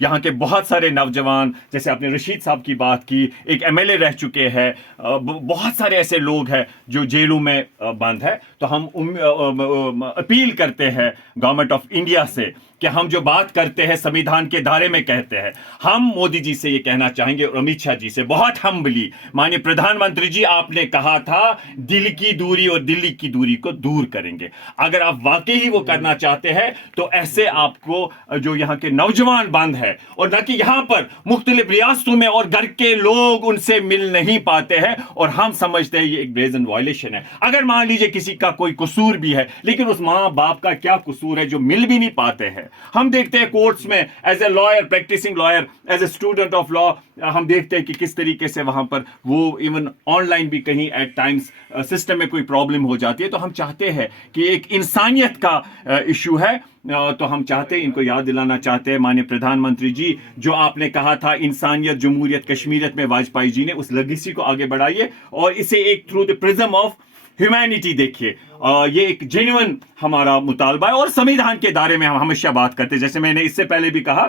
یہاں کے بہت سارے نوجوان، جیسے آپ نے رشید صاحب کی بات کی، ایک ایم ایل اے رہ چکے ہیں، بہت سارے ایسے لوگ ہیں جو جیلوں میں بند ہے. تو ہم اپیل کرتے ہیں گورنمنٹ آف انڈیا سے کہ ہم جو بات کرتے ہیں سمویدھان کے دائرے میں کہتے ہیں. ہم مودی جی سے یہ کہنا چاہیں گے اور امت شاہ جی سے بہت ہمبلی، مانیہ پردھان منتری جی، آپ نے کہا تھا دل کی دوری اور دلی کی دوری کو دور کریں گے. اگر آپ واقعی ہی وہ کرنا چاہتے ہیں تو ایسے آپ کو جو یہاں کے نوجوان بند ہے، اور نہ کہ یہاں پر مختلف ریاستوں میں اور گھر کے لوگ ان سے مل نہیں پاتے ہیں، اور ہم سمجھتے ہیں یہ ایک بریزن وائلیشن ہے. اگر مان لیجئے کسی کا کوئی قصور بھی ہے، لیکن اس ماں باپ کا کیا قصور ہے جو مل بھی نہیں پاتے ہیں؟ ہم دیکھتے ہیں کورٹس میں as a lawyer, practicing lawyer, as a student of law, ہم دیکھتے ہیں کہ کس طریقے سے وہاں پر وہ ایون آن لائن بھی کہیں ایٹ ٹائمز سسٹم میں کوئی پرابلم ہو جاتی ہے. تو ہم چاہتے ہیں کہ ایک انسانیت کا ایشو ہے، تو ہم چاہتے ہیں، ان کو یاد دلانا چاہتے ہیں مانیہ پردھان منتری جی، جو آپ نے کہا تھا انسانیت، جمہوریت، کشمیریت میں واجپئی جی نے، اس لیگیسی کو آگے بڑھائیے اور اسے ایک through the prism of humanity دیکھیے. یہ ایک جینوئن ہمارا مطالبہ ہے، اور سمویدھان کے دائرے میں ہم ہمیشہ بات کرتے ہیں، جیسے میں نے اس سے پہلے بھی کہا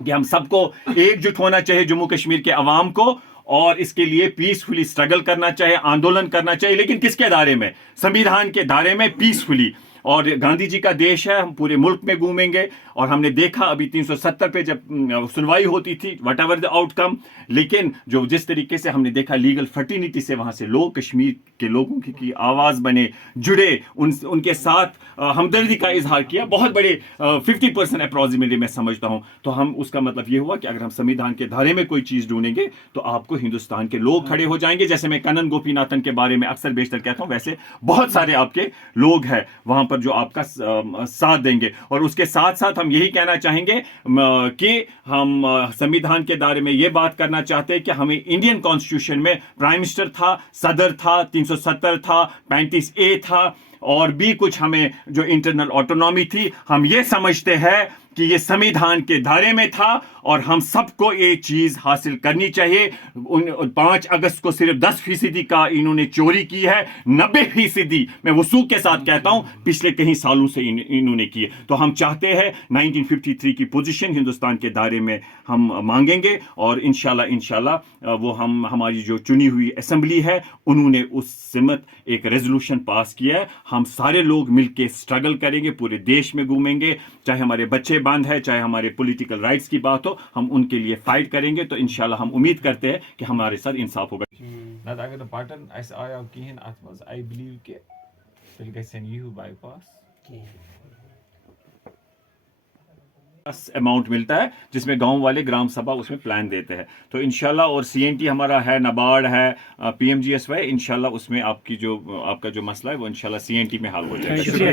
کہ ہم سب کو ایک جٹ ہونا چاہیے، جموں کشمیر کے عوام کو، اور اس کے لیے پیسفلی اسٹرگل کرنا چاہیے، آندولن کرنا چاہیے، لیکن کس کے دائرے میں؟ سمویدھان کے دائرے میں، پیسفلی. اور گاندھی جی کا دیش ہے، ہم پورے ملک میں گھومیں گے، اور ہم نے دیکھا ابھی 370 پہ جب سنوائی ہوتی تھی، وٹ ایور دا آؤٹ کم، لیکن جو جس طریقے سے ہم نے دیکھا لیگل فرٹینٹی سے وہاں سے لوگ کشمیر کے لوگوں کی آواز بنے، جڑے، ان کے ساتھ ہمدردی کا اظہار کیا، بہت بڑے 50% اپروکسیمیٹلی میں سمجھتا ہوں. تو ہم اس کا مطلب یہ ہوا کہ اگر ہم سمویدھان کے دھارے میں کوئی چیز ڈھونڈیں گے تو آپ کو ہندوستان کے لوگ کھڑے ہو جائیں گے. جیسے میں کنن گوپی ناتھن کے بارے میں اکثر بیشتر کہتا ہوں، ویسے بہت سارے آپ کے لوگ ہیں وہاں پر جو آپ کا ساتھ دیں گے. اور اس کے ساتھ ساتھ ہم یہی کہنا چاہیں گے کہ ہم سمویدھان کے دائرے میں یہ بات کرنا چاہتے ہیں کہ ہمیں انڈین کانسٹیٹیوشن میں پرائم منسٹر تھا، صدر تھا، 370 تھا، 35A تھا، اور بھی کچھ ہمیں جو انٹرنل آٹونومی تھی. ہم یہ سمجھتے ہیں کہ یہ سمویدھان کے دائرے میں تھا، اور ہم سب کو یہ چیز حاصل کرنی چاہیے. 5 اگست کو صرف 10% کا انہوں نے چوری کی ہے، 90% میں وثوق کے ساتھ کہتا ہوں پچھلے کئی سالوں سے انہوں نے کی ہے. تو ہم چاہتے ہیں 1953 کی پوزیشن ہندوستان کے دائرے میں ہم مانگیں گے، اور انشاءاللہ وہ ہماری جو چنی ہوئی اسمبلی ہے انہوں نے اس سمت ایک ریزولوشن پاس کیا ہے. ہم سارے لوگ مل کے اسٹرگل کریں گے، پورے دیش میں گھومیں گے، چاہے ہمارے بچے بند ہے، چاہے ہمارے پولیٹیکل رائٹس کی بات ہو، ہم ان کے لیے فائٹ کریں گے. تو انشاءاللہ ہم امید کرتے ہیں کہ ہمارے ساتھ انصاف ہوگا. نتہٕ اگر نہٕ بٹن اسہِ آیو کِہیٖنۍ اتھ منٛز آی بلیٖو کہِ تیٚلہِ گژھن یہِ ہیوٗ باے پاس اماؤنٹ ملتا ہے جس میں گاؤں والے گرام سبھا اس میں پلان دیتے ہیں. تو انشاءاللہ، اور CNT ہمارا ہے، نبارڈ ہے، PMGSY، انشاءاللہ اس میں آپ کا جو مسئلہ ہے وہ انشاءاللہ CNT میں حل ہو جائے گا.